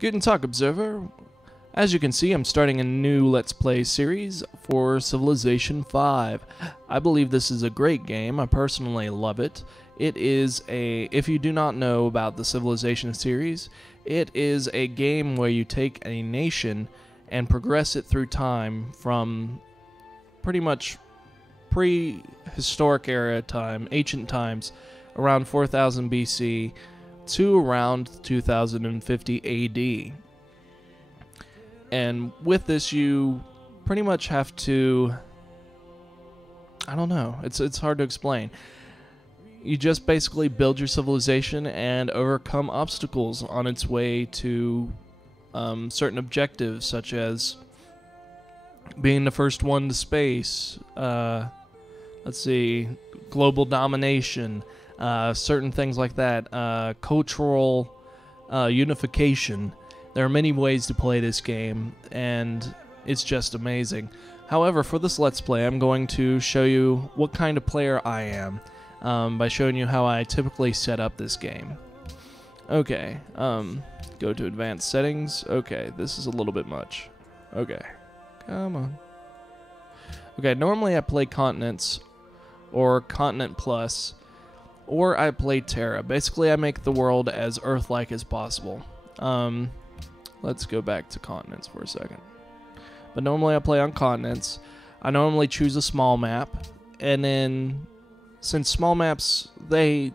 Guten Tag, Observer. As you can see, I'm starting a new Let's Play series for Civilization 5. I believe this is a great game. I personally love it. It is if you do not know about the Civilization series, it is a game where you take a nation and progress it through time from pretty much prehistoric era time, ancient times, around 4000 BC to around 2050 AD. And with this, you pretty much have to, I don't know, it's hard to explain. You just basically build your civilization and overcome obstacles on its way to certain objectives, such as being the first one to space, global domination, certain things like that, cultural unification. There are many ways to play this game, and it's just amazing. However, for this Let's Play, I'm going to show you what kind of player I am by showing you how I typically set up this game. Okay, go to Advanced Settings. Okay, this is a little bit much. Okay, come on. Okay, normally I play Continents or Continent Plus, or I play Terra. Basically, I make the world as Earth-like as possible. Let's go back to Continents for a second. But normally I play on Continents. I normally choose a small map, and then since small maps, they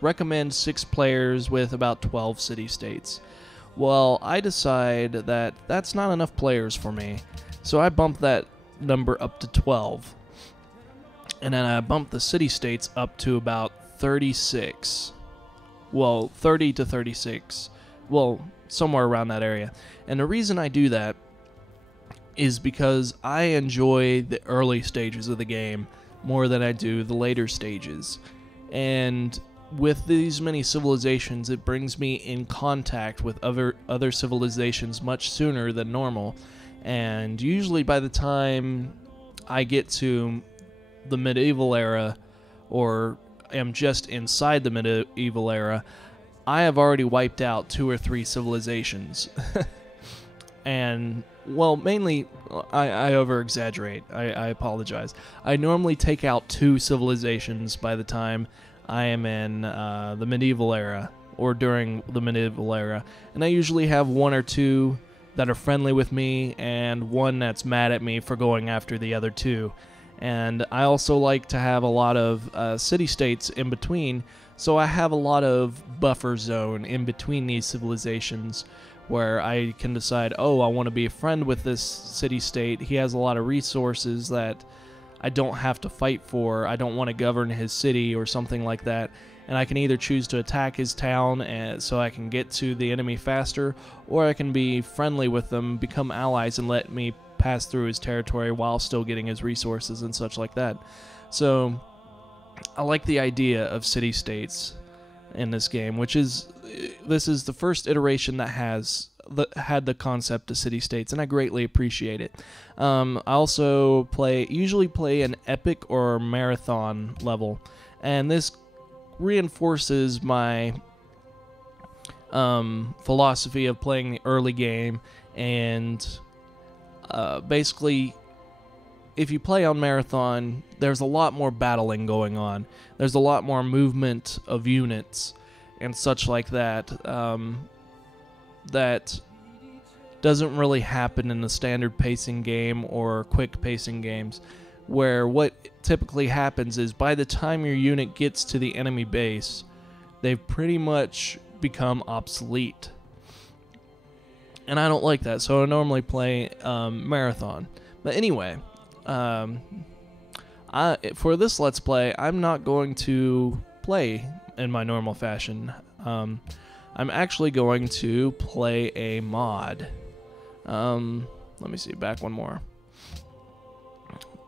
recommend 6 players with about 12 city-states. Well, I decide that that's not enough players for me, so I bump that number up to 12. And then I bump the city-states up to about 36. Well, 30 to 36. Well, somewhere around that area. And the reason I do that is because I enjoy the early stages of the game more than I do the later stages. And with these many civilizations, it brings me in contact with other civilizations much sooner than normal. And usually by the time I get to the medieval era, or am just inside the medieval era, I have already wiped out 2 or 3 civilizations. And, well, mainly, I over-exaggerate. I apologize. I normally take out 2 civilizations by the time I am in the medieval era, or during the medieval era. And I usually have 1 or 2 that are friendly with me, and 1 that's mad at me for going after the other 2. And I also like to have a lot of city-states in between, so I have a lot of buffer zone in between these civilizations where I can decide, oh, I want to be a friend with this city-state. He has a lot of resources that I don't have to fight for. I don't want to govern his city or something like that. And I can either choose to attack his town so I can get to the enemy faster, or I can be friendly with them, become allies, and let me pass through his territory while still getting his resources and such like that. So I like the idea of city-states in this game, this is the first iteration that had the concept of city-states, and I greatly appreciate it. I also usually play an epic or marathon level, and this reinforces my philosophy of playing the early game. And basically, if you play on Marathon, there's a lot more battling going on. There's a lot more movement of units and such like that, that doesn't really happen in the standard pacing game or quick pacing games, where what typically happens is by the time your unit gets to the enemy base, they've pretty much become obsolete. And I don't like that, so I normally play Marathon. But anyway, for this Let's Play, I'm not going to play in my normal fashion. I'm actually going to play a mod. Let me see, back one more.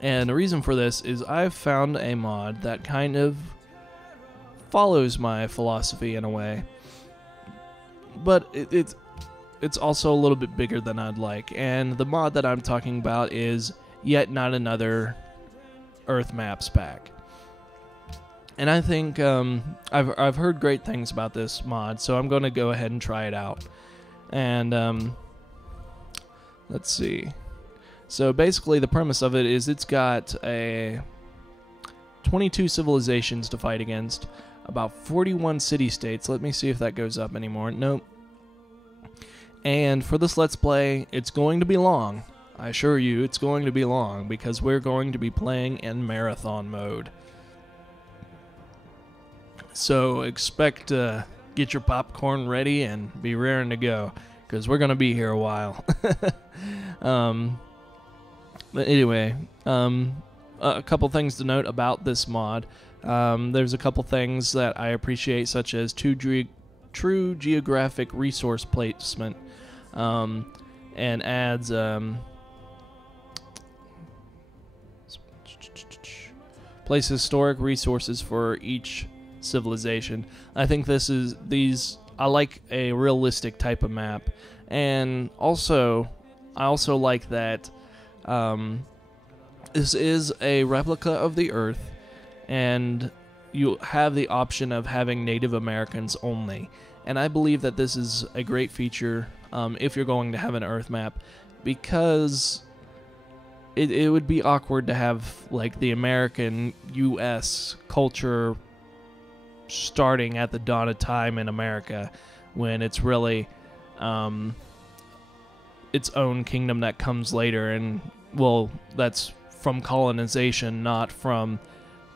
And the reason for this is I've found a mod that kind of follows my philosophy in a way. But it's also a little bit bigger than I'd like, and the mod that I'm talking about is Yet Not Another Earth Maps pack. And I think I've heard great things about this mod, so I'm going to go ahead and try it out. And let's see. So basically the premise of it is it's got 22 civilizations to fight against, about 41 city-states. Let me see if that goes up anymore. Nope. And for this Let's Play, it's going to be long. I assure you, it's going to be long, because we're going to be playing in marathon mode. So expect to get your popcorn ready and be raring to go, because we're going to be here a while. But anyway, a couple things to note about this mod. There's a couple things that I appreciate, such as true geographic resource placement, and adds place historic resources for each civilization. I think I like a realistic type of map, and I also like that this is a replica of the Earth, and you have the option of having Native Americans only. And I believe that this is a great feature if you're going to have an Earth map, because it would be awkward to have like the American U.S. culture starting at the dawn of time in America, when it's really its own kingdom that comes later, and well, that's from colonization, not from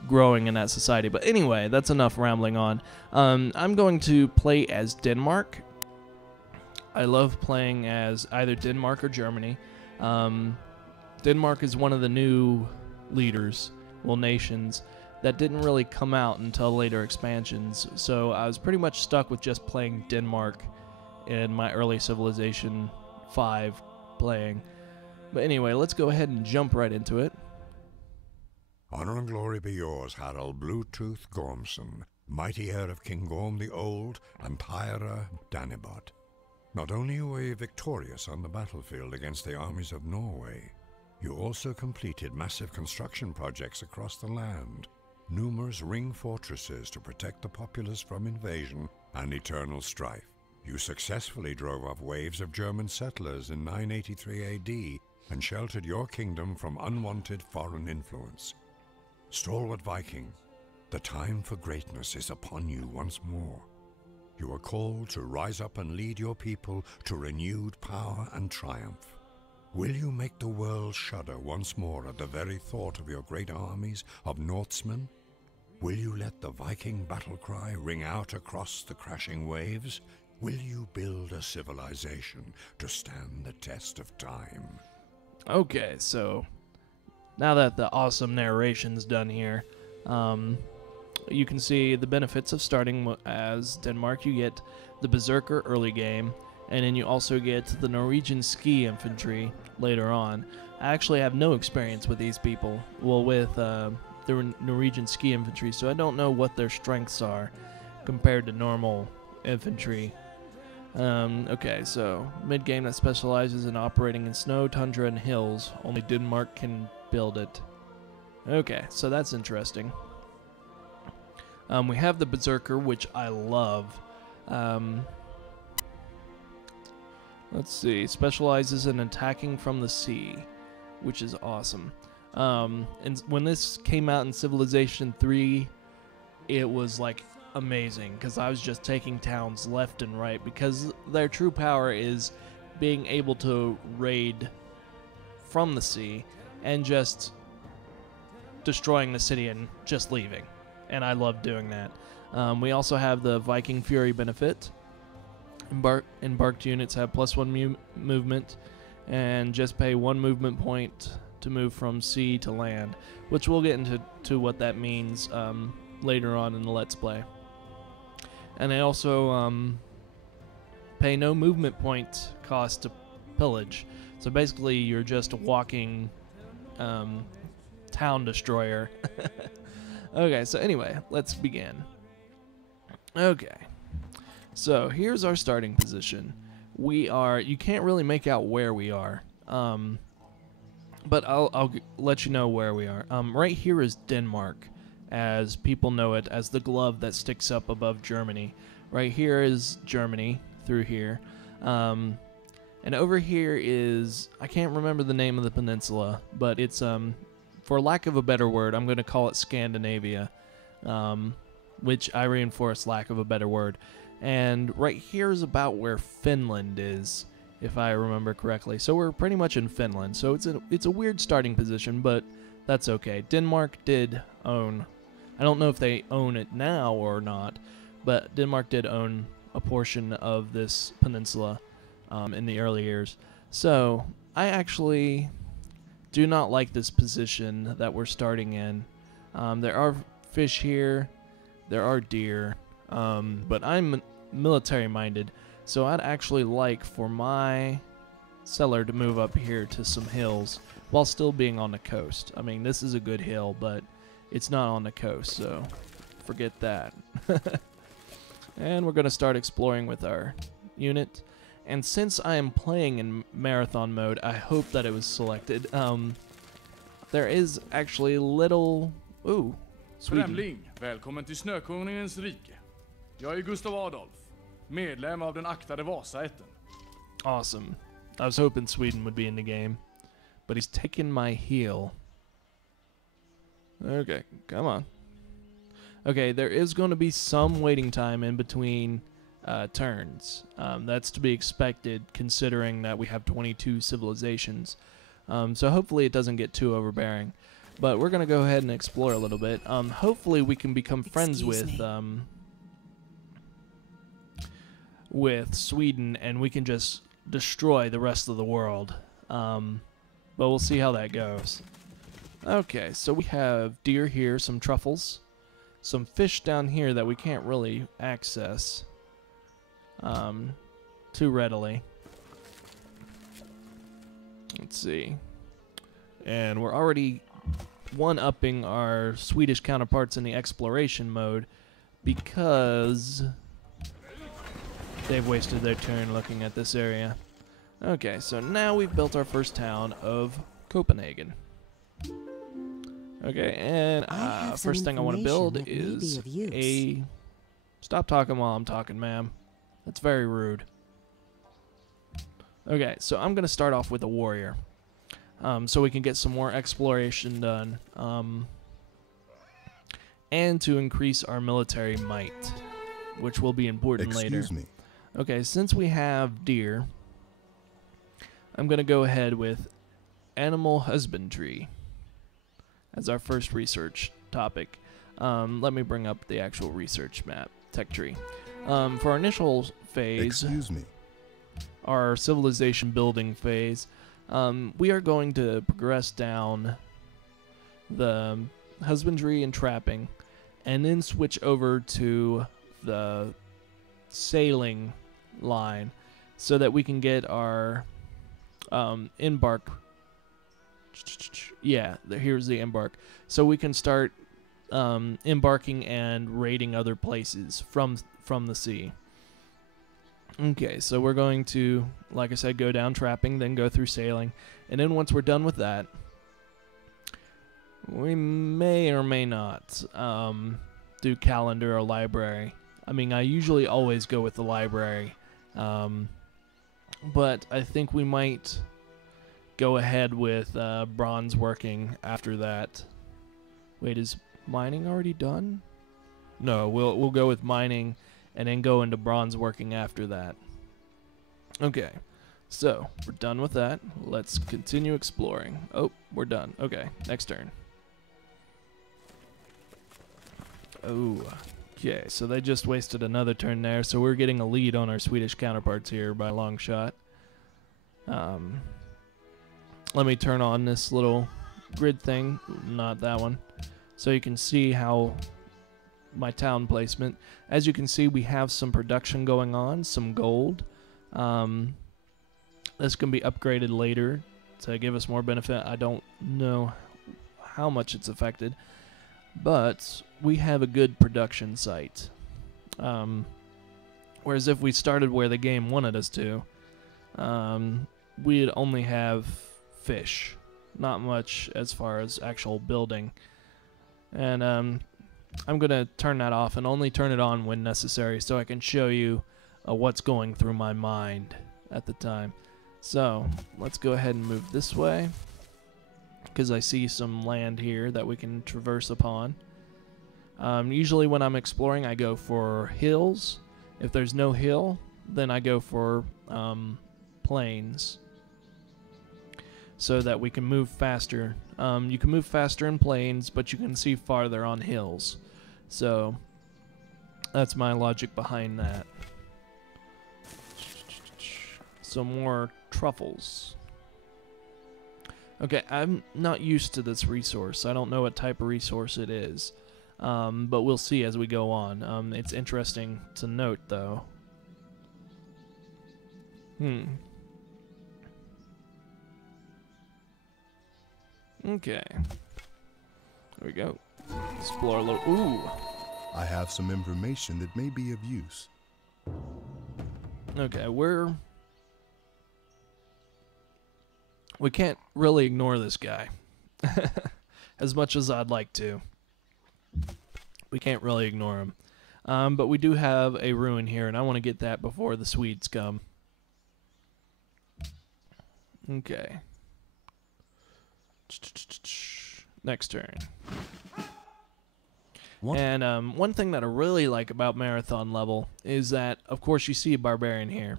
growing in that society. But anyway, that's enough rambling on. I'm going to play as Denmark. I love playing as either Denmark or Germany. Denmark is one of the new leaders, well, nations, that didn't really come out until later expansions, so I was pretty much stuck with just playing Denmark in my early Civilization 5 playing. But anyway, let's go ahead and jump right into it. Honor and glory be yours, Harald Bluetooth Gormson, mighty heir of King Gorm the Old and Pyra Danibot. Not only were you victorious on the battlefield against the armies of Norway, you also completed massive construction projects across the land, numerous ring fortresses to protect the populace from invasion and eternal strife. You successfully drove off waves of German settlers in 983 AD and sheltered your kingdom from unwanted foreign influence. Stalwart Viking, the time for greatness is upon you once more. You are called to rise up and lead your people to renewed power and triumph. Will you make the world shudder once more at the very thought of your great armies of Norsemen? Will you let the Viking battle cry ring out across the crashing waves? Will you build a civilization to stand the test of time? Okay, so now that the awesome narration's done here, you can see the benefits of starting as Denmark. You get the Berserker early game, and then you also get the Norwegian ski infantry later on. I actually have no experience with these people, well, with the Norwegian ski infantry, so I don't know what their strengths are compared to normal infantry. Okay, so mid-game that specializes in operating in snow, tundra, and hills. Only Denmark can build it. Okay, so that's interesting. We have the Berserker, which I love. Let's see, specializes in attacking from the sea, which is awesome. And when this came out in Civilization 3, it was like amazing, because I was just taking towns left and right, because their true power is being able to raid from the sea and just destroying the city and just leaving, and I love doing that. We also have the Viking Fury benefit. Embarked units have +1 movement and just pay 1 movement point to move from sea to land, which we'll get into what that means later on in the Let's Play. And they also pay no movement point cost to pillage. So basically you're just a walking town destroyer. Okay, so anyway, let's begin. Okay, so here's our starting position. You can't really make out where we are, but I'll let you know where we are. Right here is Denmark, as people know it as the glove that sticks up above Germany. Right here is Germany through here. And over here is, I can't remember the name of the peninsula, but it's, for lack of a better word, I'm going to call it Scandinavia, which I reinforce lack of a better word. And right here is about where Finland is, if I remember correctly. So we're pretty much in Finland. So it's a weird starting position, but that's okay. Denmark did own, I don't know if they own it now or not, but Denmark did own a portion of this peninsula in the early years. So I actually do not like this position that we're starting in. There are fish here, there are deer, but I'm military minded, so I'd actually like for my seller to move up here to some hills while still being on the coast. I mean, this is a good hill, but it's not on the coast, so forget that. And we're going to start exploring with our unit. And since I am playing in marathon mode, I hope that it was selected. There is actually little... Ooh, Sweden. Främling, välkommen till Snökonungens rike. Jag är Gustav Adolf, medlem av den aktade Vasaätten. Awesome. I was hoping Sweden would be in the game, but he's taking my heel. Okay, come on. Okay, there is going to be some waiting time in between turns. That's to be expected, considering that we have 22 civilizations. So hopefully it doesn't get too overbearing. But we're going to go ahead and explore a little bit. Hopefully we can become friends with Sweden, and we can just destroy the rest of the world. But we'll see how that goes. Okay, so we have deer here, some truffles, some fish down here that we can't really access too readily. Let's see. And we're already one-upping our Swedish counterparts in the exploration mode because they've wasted their turn looking at this area. Okay, so now we've built our first town of Copenhagen. Okay, and first thing I want to build is a... Stop talking while I'm talking, ma'am. That's very rude. Okay, so I'm going to start off with a warrior. So we can get some more exploration done. And to increase our military might, which will be important later. Excuse me. Okay, since we have deer, I'm going to go ahead with animal husbandry as our first research topic. Let me bring up the actual research map, tech tree. For our initial phase, Excuse me. our civilization building phase, we are going to progress down the husbandry and trapping, and then switch over to the sailing line so that we can get our embark. Yeah, here's the embark. So we can start embarking and raiding other places from the sea. Okay, so we're going to, like I said, go down trapping, then go through sailing, and then once we're done with that, we may or may not do calendar or library. I mean, I usually always go with the library, but I think we might go ahead with bronze working after that. Wait, is mining already done? No, we'll go with mining and then go into bronze working after that. Okay, so we're done with that. Let's continue exploring. Oh, we're done. Okay, next turn. Oh, okay, so they just wasted another turn there, so we're getting a lead on our Swedish counterparts here by a long shot. Let me turn on this little grid thing, not that one, so you can see how my town placement. As you can see, we have some production going on, some gold. This can be upgraded later to give us more benefit. I don't know how much it's affected, but we have a good production site. Whereas if we started where the game wanted us to, we'd only have fish, not much as far as actual building. And I'm going to turn that off and only turn it on when necessary so I can show you what's going through my mind. at the time. So let's go ahead and move this way, because I see some land here that we can traverse upon. Usually when I'm exploring, I go for hills. If there's no hill, then I go for plains, so that we can move faster. You can move faster in plains, but you can see farther on hills. So that's my logic behind that. Some more truffles. Okay, I'm not used to this resource. I don't know what type of resource it is. But we'll see as we go on. It's interesting to note, though. Okay. There we go. Explore a little. Ooh! I have some information that may be of use. Okay, we can't really ignore this guy. As much as I'd like to. We can't really ignore him. But we do have a ruin here, and I want to get that before the Swedes come. Okay. Next turn. And one thing that I really like about Marathon level is that, of course, you see a barbarian here.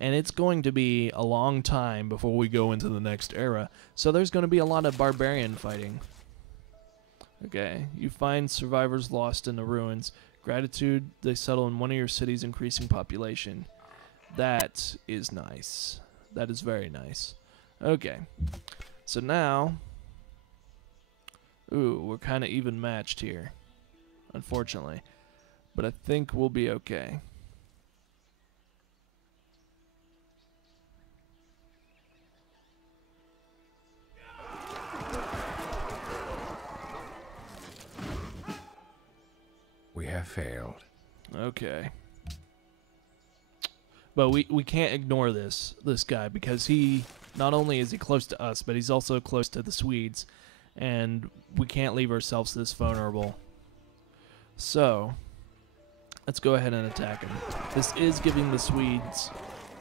And it's going to be a long time before we go into the next era. So there's going to be a lot of barbarian fighting. Okay, you find survivors lost in the ruins. Gratitude, they settle in one of your cities, increasing population. That is nice. That is very nice. Okay, so now... Ooh, we're kind of even matched here, unfortunately. But I think we'll be okay. We have failed. Okay. But we can't ignore this guy, because he, not only is he close to us, but he's also close to the Swedes, and we can't leave ourselves this vulnerable. So, let's go ahead and attack him. This is giving the Swedes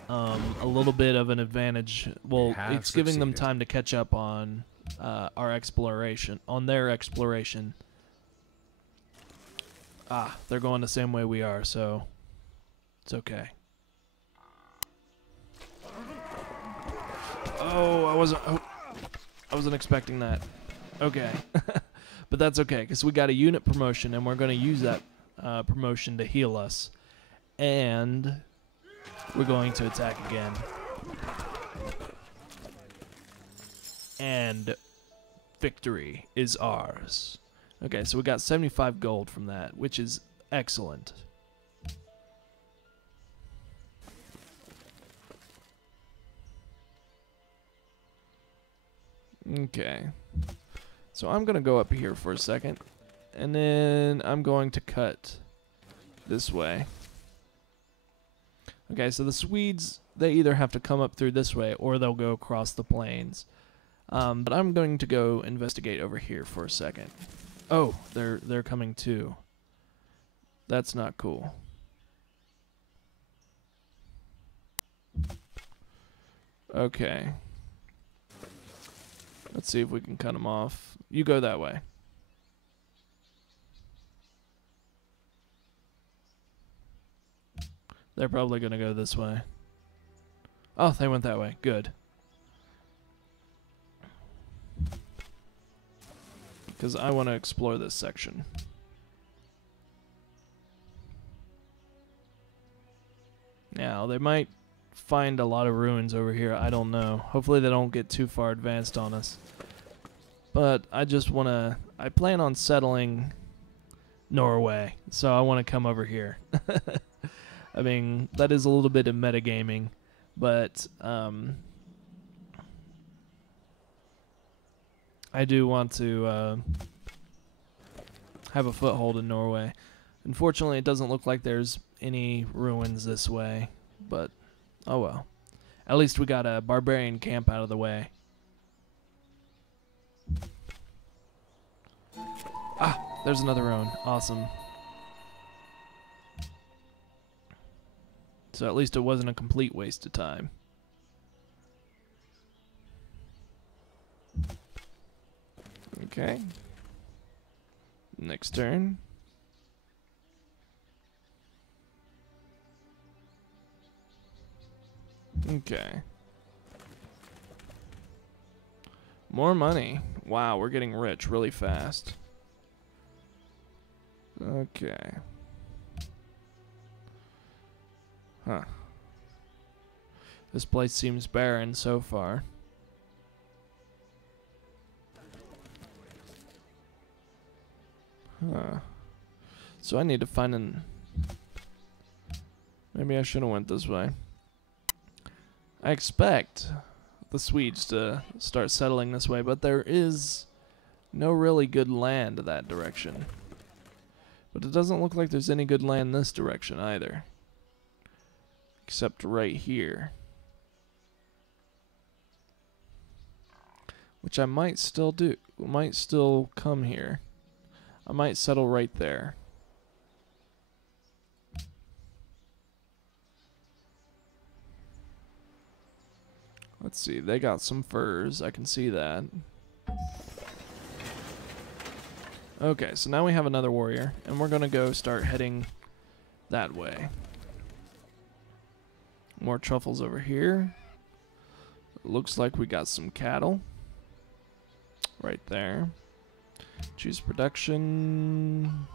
a little bit of an advantage. Well, it's giving them time to catch up on our exploration, on their exploration. Ah, they're going the same way we are, so it's okay. Oh, I wasn't expecting that. Okay. But that's okay, because we got a unit promotion, and we're going to use that promotion to heal us. And we're going to attack again. And victory is ours. Okay, so we got 75 gold from that, which is excellent. Okay. So I'm going to go up here for a second, and then I'm going to cut this way. Okay, so the Swedes, they either have to come up through this way, or they'll go across the plains. But I'm going to go investigate over here for a second. Oh, they're coming too. That's not cool. Okay. Let's see if we can cut them off. You go that way. They're probably going to go this way. Oh, they went that way. Good. Because I want to explore this section. Now, they might find a lot of ruins over here. I don't know. Hopefully they don't get too far advanced on us. But I just want to... I plan on settling Norway, so I want to come over here. I mean, that is a little bit of metagaming, but I do want to have a foothold in Norway. Unfortunately, it doesn't look like there's any ruins this way, but oh well. At least we got a barbarian camp out of the way. Ah, there's another ruin. Awesome. So at least it wasn't a complete waste of time. Okay. Next turn. Okay. More money. Wow, we're getting rich really fast. Okay. Huh. This place seems barren so far. Huh. So I need to find an... Maybe I should have went this way. I expect the Swedes to start settling this way, but there is no really good land that direction. But it doesn't look like there's any good land this direction either. Except right here. Which I might still do. Might still come here. I might settle right there. Let's see, they got some furs, I can see that. Okay, so now we have another warrior, and we're gonna go start heading that way. More truffles over here. Looks like we got some cattle. Right there. Choose production.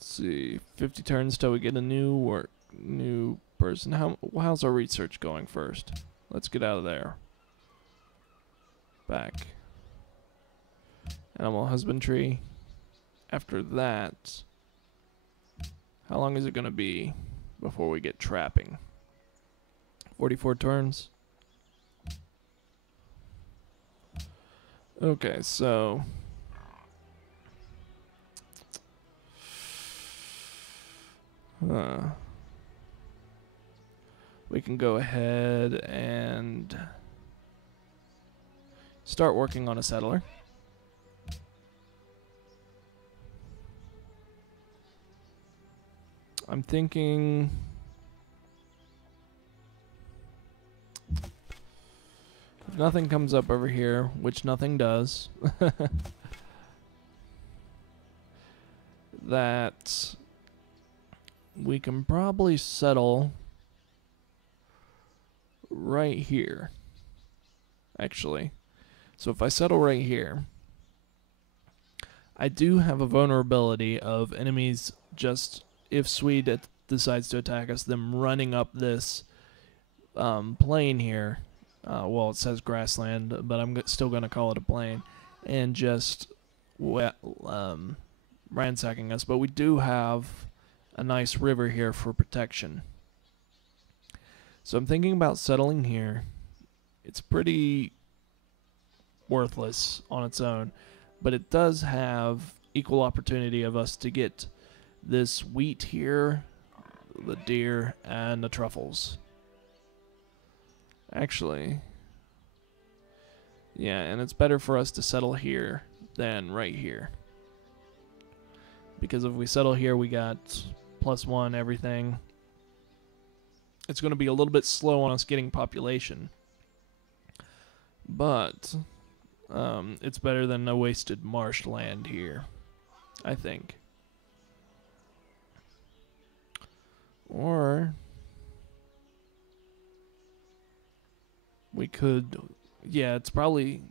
See, 50 turns till we get a new person. How's our research going first? Let's get out of there. Back. Animal husbandry. After that, how long is it gonna be before we get trapping? 44 turns. Okay, so we can go ahead and start working on a settler. I'm thinking if nothing comes up over here, which nothing does, that we can probably settle right here, actually. So if I settle right here, I do have a vulnerability of enemies just, if Swede decides to attack us, them running up this plain here. Well, it says grassland, but I'm still going to call it a plain, and just ransacking us. But we do have a nice river here for protection. So I'm thinking about settling here. It's pretty worthless on its own, but it does have equal opportunity of us to get this wheat here, the deer, and the truffles. Actually, yeah, and it's better for us to settle here than right here. Because if we settle here, we got +1 everything. It's going to be a little bit slow on us getting population. But it's better than no wasted marshland here, I think. Or we could, yeah, it's probably,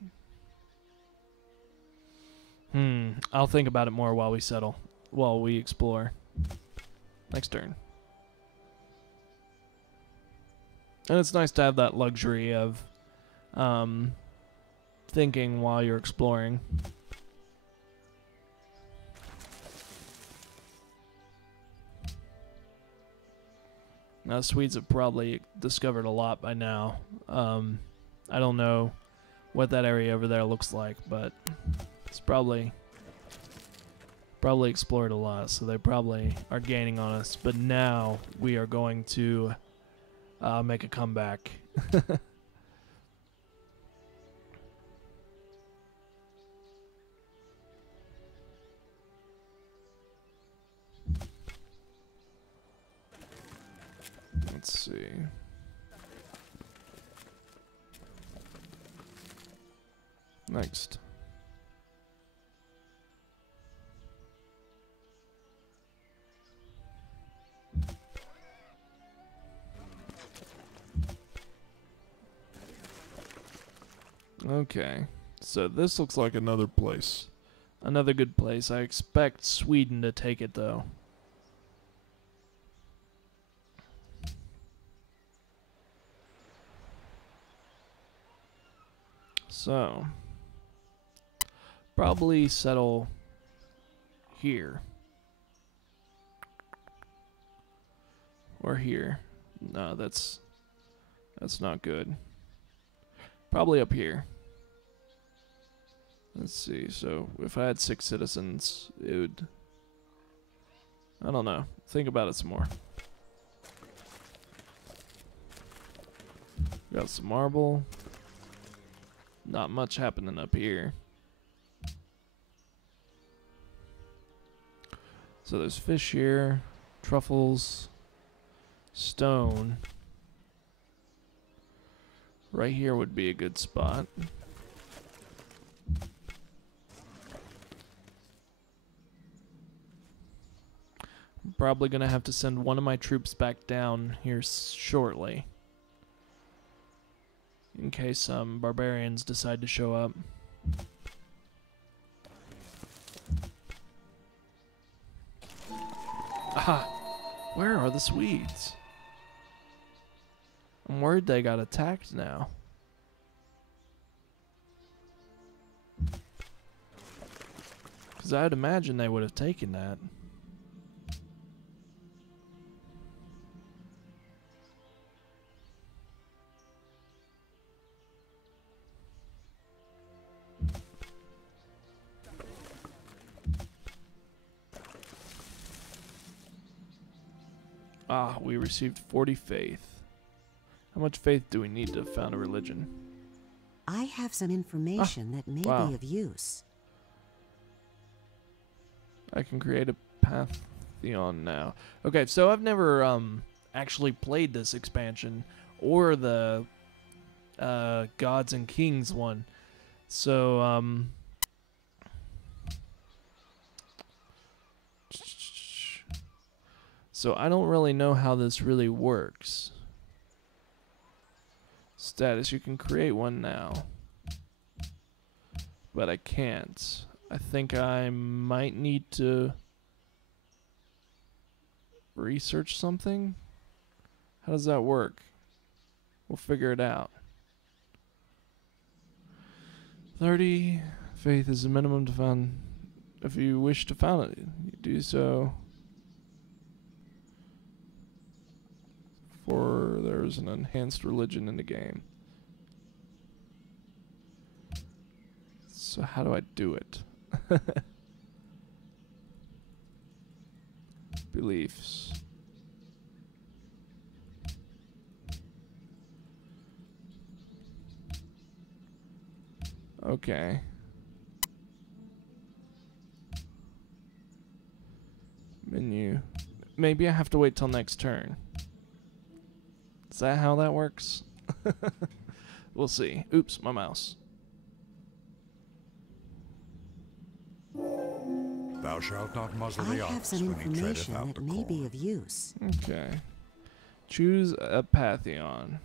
I'll think about it more while we settle, while we explore. Next turn. And it's nice to have that luxury of thinking while you're exploring. Now, Swedes have probably discovered a lot by now. I don't know what that area over there looks like, but it's probably explored a lot, so they probably are gaining on us. But now we are going to make a comeback. see. Next. Okay, so this looks like another place. Another good place. I expect Sweden to take it, though. So, probably settle here. Or here. No, that's not good. Probably up here. Let's see, so if I had 6 citizens, it would... I don't know. Think about it some more. Got some marble. Not much happening up here. So there's fish here, truffles, stone. Right here would be a good spot. I'm probably going to have to send one of my troops back down here shortly. In case some barbarians decide to show up. Aha! Where are the Swedes? I'm worried they got attacked now. Because I'd imagine they would have taken that. Ah, we received 40 faith. How much faith do we need to found a religion? I have some information that may wow. be of use. I can create a Pantheon now. Okay, so I've never actually played this expansion or the Gods and Kings one. So so I don't really know how this really works. Status, you can create one now. But I can't. I think I might need to research something. How does that work? We'll figure it out. 30 faith is the minimum to found. If you wish to found it, you do so. For there's an enhanced religion in the game. So how do I do it? Beliefs. Okay. Menu. Maybe I have to wait till next turn. Is that how that works? We'll see. Oops, my mouse. Thou shalt not muzzle I the have ox some when he treadeth information out the that may be corn. of use. Okay. Choose a Pantheon.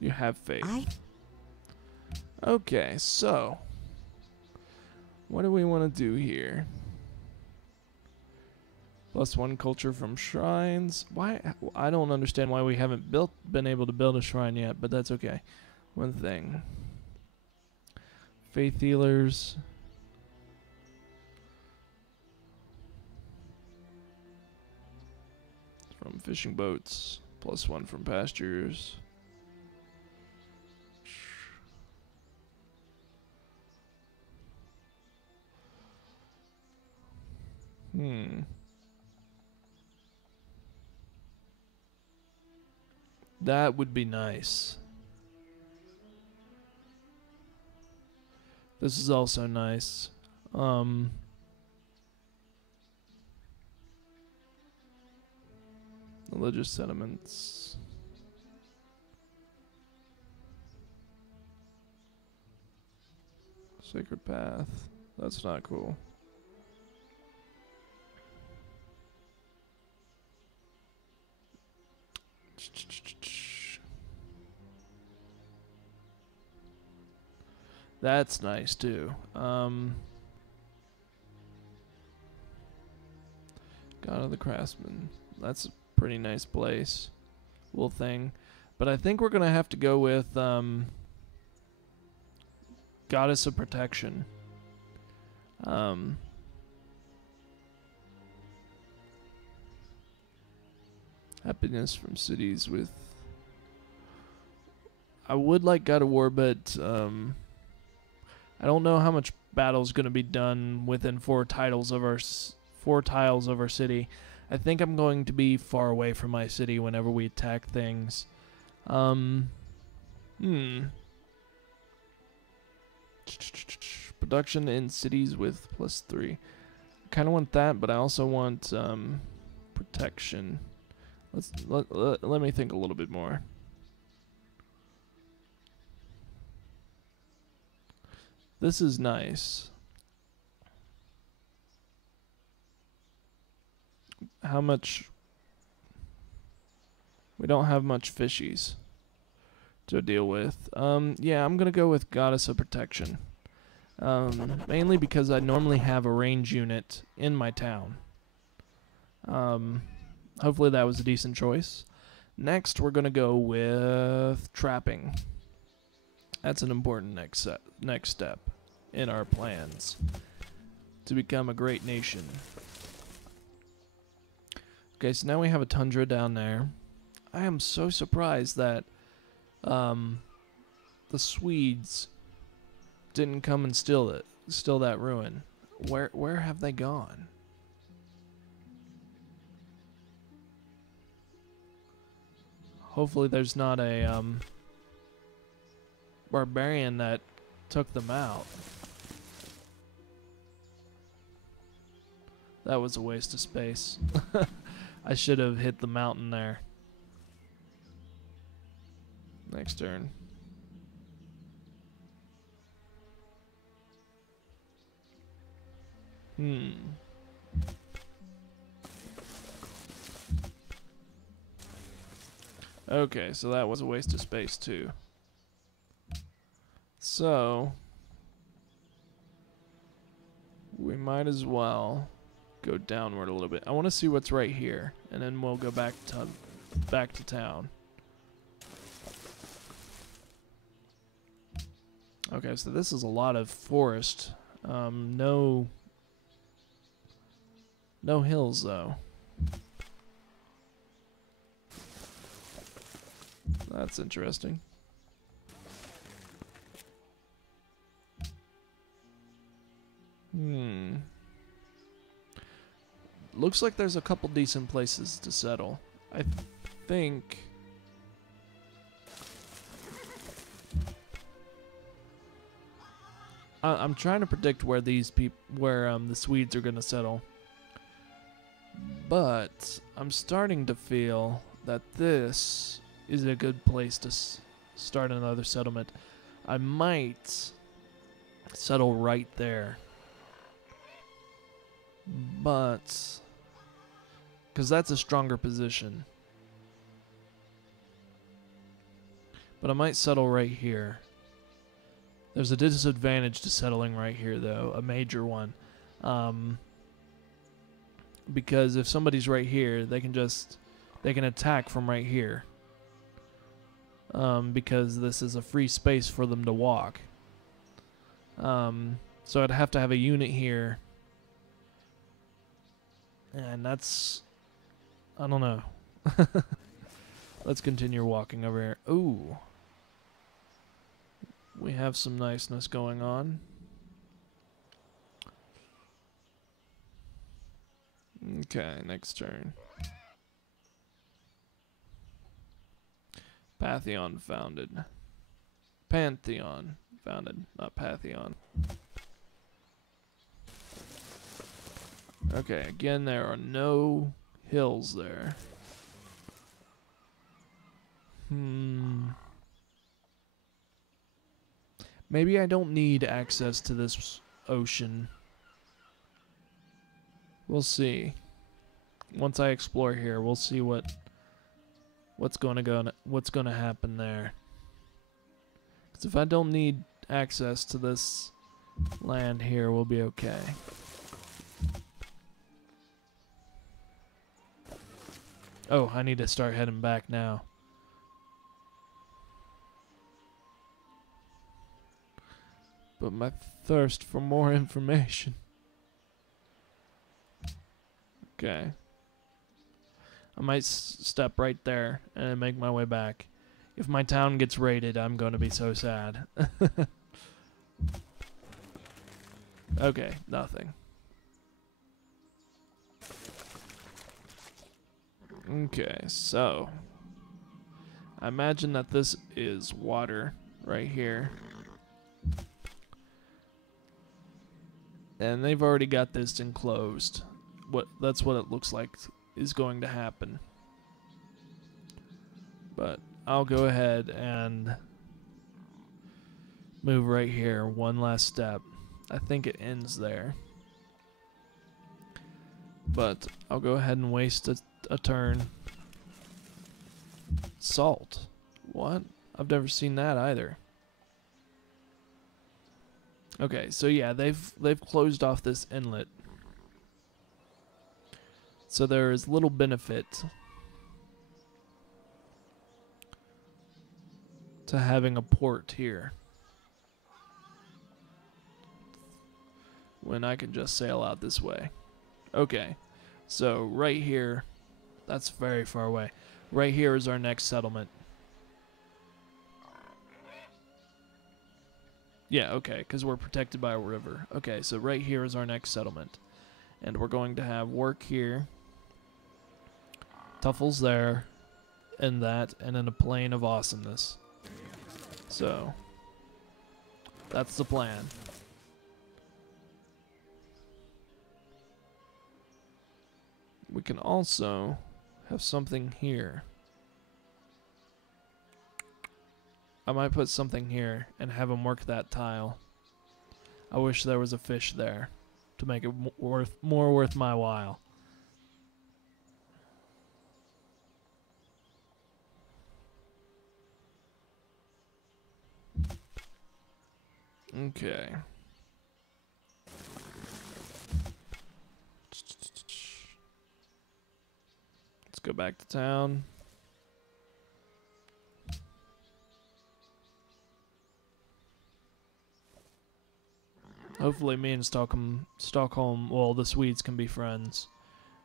You have faith. Okay, so what do we want to do here? +1 culture from shrines. Why? I don't understand why we haven't been able to build a shrine yet, but that's okay. One thing. Faith healers. From fishing boats. +1 from pastures. That would be nice. This is also nice. Religious sentiments. Sacred path. That's not cool. That's nice too. God of the Craftsman. That's a pretty nice place. Little thing. But I think we're gonna have to go with Goddess of Protection. Happiness from cities with. I would like God of War, but I don't know how much battle's going to be done within 4 tiles of our city. I think I'm going to be far away from my city whenever we attack things. Production in cities with +3. Kind of want that, but I also want protection. Let me think a little bit more. This is nice. How much? We don't have much fishies to deal with. Yeah, I'm gonna go with Goddess of Protection. Mainly because I normally have a range unit in my town. Hopefully that was a decent choice. Next, we're gonna go with trapping. That's an important next step in our plans to become a great nation. Okay, so now we have a tundra down there. I am so surprised that the Swedes didn't come and steal that ruin. Where have they gone? Hopefully there's not a barbarian that took them out. That was a waste of space. I should have hit the mountain there. Next turn. Okay, so that was a waste of space too. So we might as well go downward a little bit. I want to see what's right here, and then we'll go back to town. Okay, so this is a lot of forest. No hills though. That's interesting. Looks like there's a couple decent places to settle. I think I'm trying to predict where the Swedes are going to settle. But I'm starting to feel that this is a good place to start another settlement. I might settle right there. But because that's a stronger position. But I might settle right here. There's a disadvantage to settling right here though, a major one. Because if somebody's right here, they can attack from right here. Because this is a free space for them to walk. So I'd have to have a unit here. And that's, I don't know. Let's continue walking over here. Ooh. We have some niceness going on. Okay, next turn. Pantheon founded. Pantheon founded, not Pantheon. Okay, again, there are no hills there. Maybe I don't need access to this ocean. We'll see. Once I explore here, we'll see what's going to happen there. Because if I don't need access to this land here, we'll be okay. Oh, I need to start heading back now. But my thirst for more information. Okay. I might step right there and make my way back. If my town gets raided, I'm going to be so sad. Okay, nothing. Okay, so I imagine that this is water right here. And they've already got this enclosed. That's what it looks like is going to happen. But I'll go ahead and move right here one last step. I think it ends there. But I'll go ahead and waste a turn. Salt. What? I've never seen that either. Okay, so yeah, they've closed off this inlet. So there is little benefit to having a port here when I can just sail out this way. Okay, so right here, that's very far away. Right here is our next settlement. Yeah, okay, because we're protected by a river. Okay, so right here is our next settlement. And we're going to have work here. Tuffles there. And that. And then a plane of awesomeness. So, that's the plan. We can also have something here. I might put something here and have them work that tile. I wish there was a fish there to make it more worth my while. Okay. Let's go back to town. Hopefully me and Stockholm, well, the Swedes can be friends.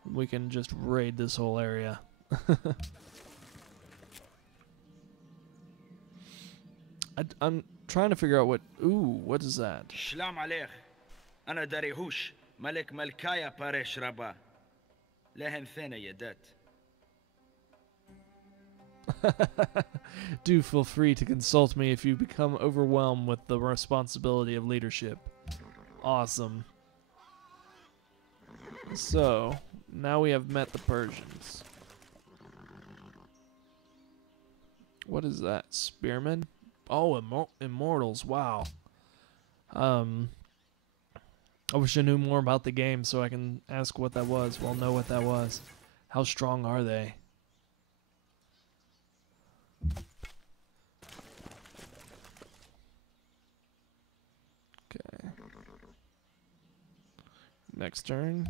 We can just raid this whole area. I'm trying to figure out what... Ooh, what is that? Shalom aleich. Ana darihush. Malik Malkaya paresh rabba. Lehem thena yadat. Do feel free to consult me if you become overwhelmed with the responsibility of leadership. Awesome. So, now we have met the Persians. What is that? Spearmen? Oh, immortals. Wow. I wish I knew more about the game so I can ask what that was. Well, know what that was. How strong are they? Okay. Next turn.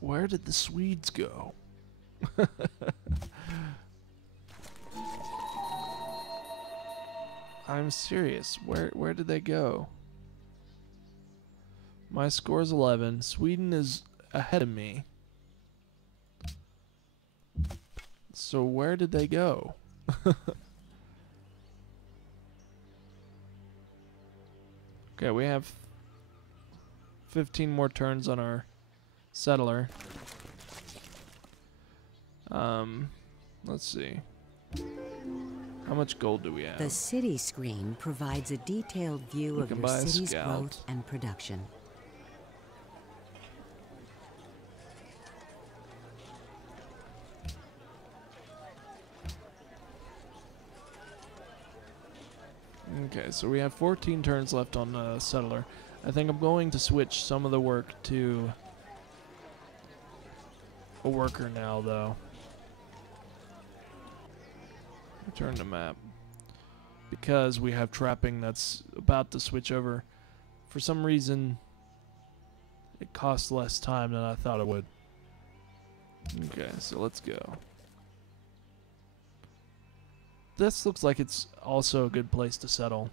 Where did the Swedes go? I'm serious. Where did they go? My score's 11. Sweden is ahead of me. So where did they go? Okay, we have 15 more turns on our settler. Let's see. How much gold do we have? The city screen provides a detailed view We of can your buy a city's scout. growth and production. Okay, so we have 14 turns left on Settler. I think I'm going to switch some of the work to a worker now, though. Return to map. Because we have trapping that's about to switch over. For some reason, it costs less time than I thought it would. Okay, so let's go. This looks like it's also a good place to settle.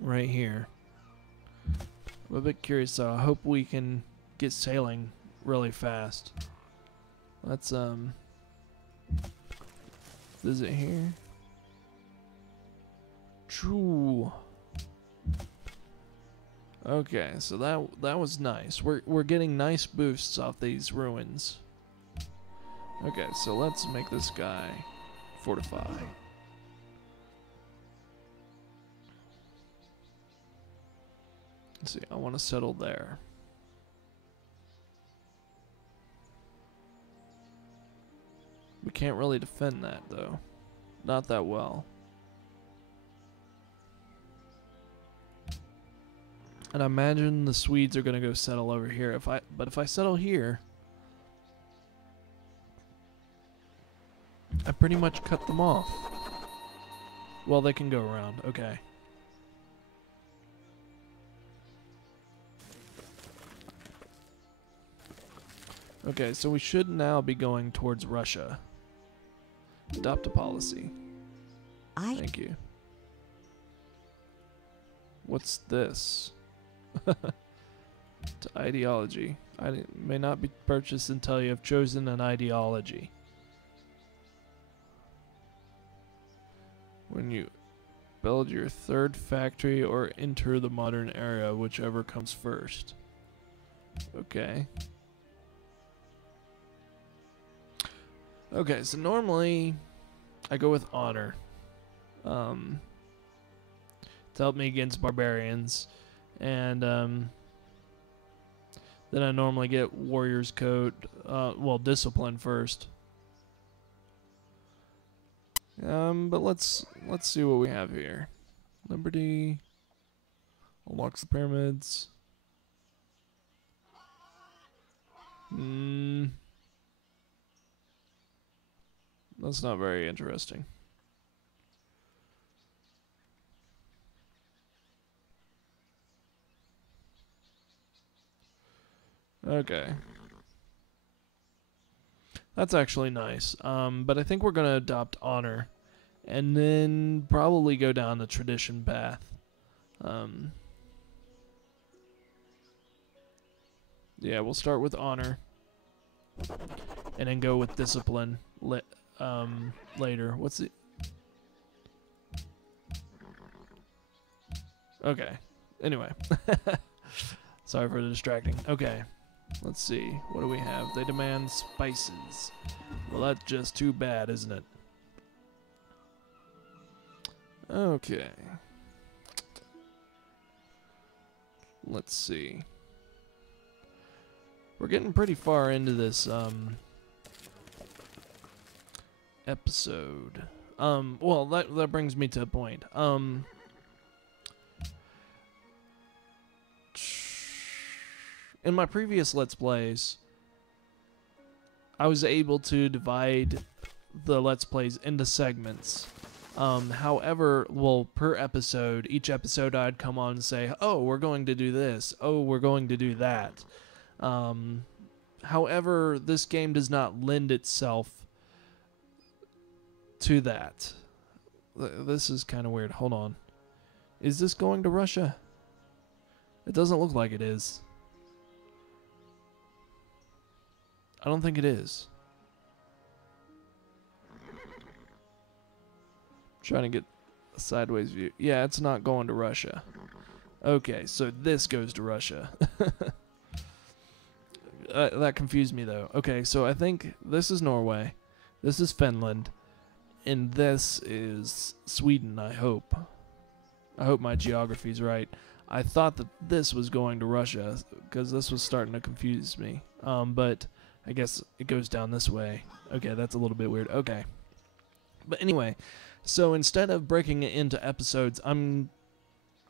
Right here. I'm a bit curious, though. I hope we can get sailing really fast. Let's visit here. True. Okay, so that was nice. We're getting nice boosts off these ruins. Okay, so let's make this guy fortify. Let's see, I want to settle there. We can't really defend that, though. Not that well. And I imagine the Swedes are going to go settle over here. But if I settle here, I pretty much cut them off. Well, they can go around. Okay. Okay, so we should now be going towards Russia. Adopt a policy. Thank you. What's this? To ideology. May not be purchased until you have chosen an ideology. When you build your third factory or enter the modern era, whichever comes first. Okay. Okay, so normally I go with honor. To help me against barbarians. And then I normally get warrior's coat, well, discipline first. But let's see what we have here. Liberty unlocks the pyramids. That's not very interesting. Okay. That's actually nice. But I think we're going to adopt honor. And then probably go down the tradition path. Yeah, we'll start with honor. And then go with discipline later. What's it? Okay. Anyway. Sorry for the distracting. Okay. Let's see. What do we have? They demand spices. Well, that's just too bad, isn't it? Okay. Let's see. We're getting pretty far into this episode. Well, that brings me to a point. In my previous Let's Plays, I was able to divide the Let's Plays into segments. However, well, per episode, each episode I'd come on and say, oh, we're going to do this. Oh, we're going to do that. However, this game does not lend itself to that. This is kind of weird. Hold on. Is this going to Russia? It doesn't look like it is. I don't think it is. Trying to get a sideways view. Yeah, it's not going to Russia. Okay, so this goes to Russia. That confused me, though. Okay, so I think this is Norway. This is Finland. And this is Sweden, I hope. I hope my geography's right. I thought that this was going to Russia, because this was starting to confuse me. But I guess it goes down this way. Okay, that's a little bit weird. Okay. But anyway, So instead of breaking it into episodes, I'm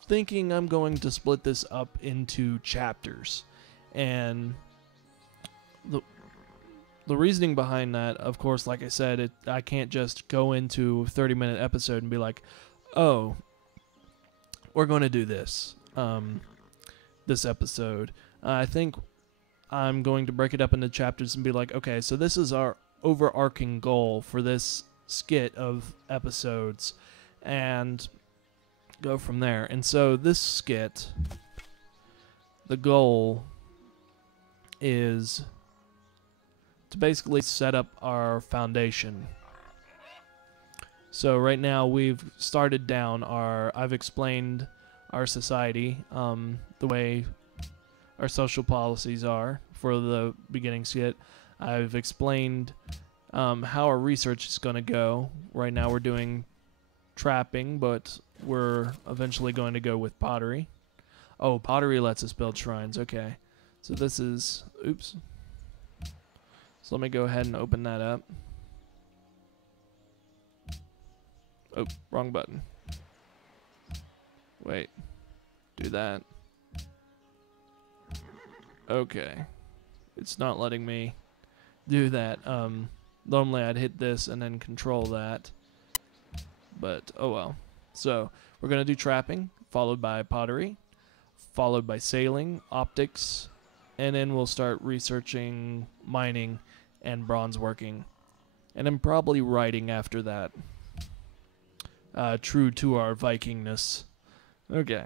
thinking I'm going to split this up into chapters. And the reasoning behind that, of course, like I said, I can't just go into a 30-minute episode and be like, oh, we're going to do this, this episode. I think I'm going to break it up into chapters and be like, okay, so this is our overarching goal for this skit of episodes, and go from there. And so this skit, the goal is to basically set up our foundation. So right now we've started down I've explained our society, the way our social policies are for the beginning skit. I've explained how our research is going to go. Right now we're doing trapping, but we're eventually going to go with pottery. Oh, pottery lets us build shrines. Okay. So this is... Oops. So let me go ahead and open that up. Oh, wrong button. Wait. Do that. Okay. It's not letting me do that. Normally I'd hit this and then control that. But, oh well. So, we're going to do trapping, followed by pottery, followed by sailing, optics, and then we'll start researching mining and bronze working. And then probably writing after that. True to our Vikingness. Okay.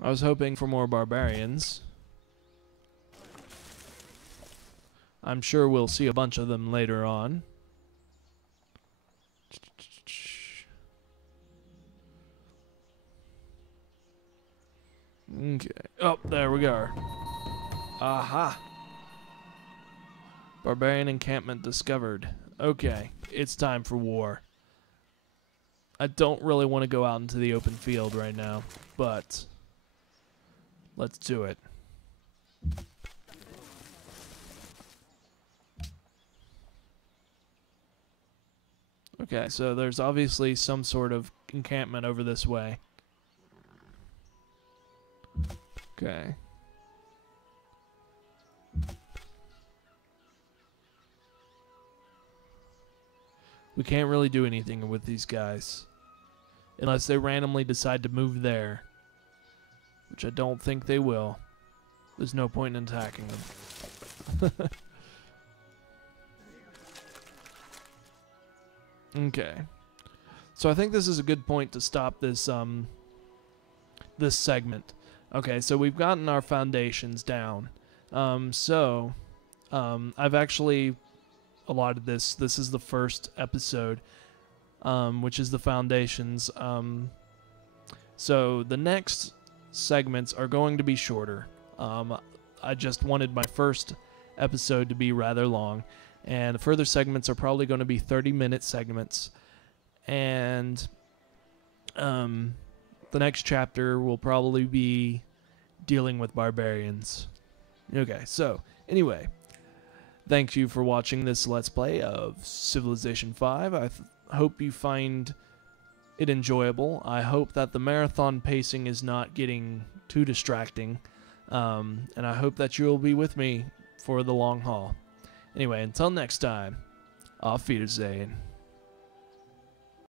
I was hoping for more barbarians. I'm sure we'll see a bunch of them later on. Okay. Oh, there we go. Aha. Barbarian encampment discovered. Okay, it's time for war. I don't really want to go out into the open field right now, but let's do it. Okay, so there's obviously some sort of encampment over this way. Okay. We can't really do anything with these guys unless they randomly decide to move there, which I don't think they will. There's no point in attacking them. Okay. So I think this is a good point to stop this this segment. Okay, so we've gotten our foundations down. I've actually allotted this. This is the first episode, which is the foundations. So the next segments are going to be shorter. I just wanted my first episode to be rather long, and the further segments are probably going to be 30-minute segments. And the next chapter will probably be dealing with barbarians. Okay, so anyway, thank you for watching this Let's Play of Civilization 5. I hope you find it enjoyable. I hope that the marathon pacing is not getting too distracting. And I hope that you will be with me for the long haul. Anyway, until next time, auf Wiedersehen.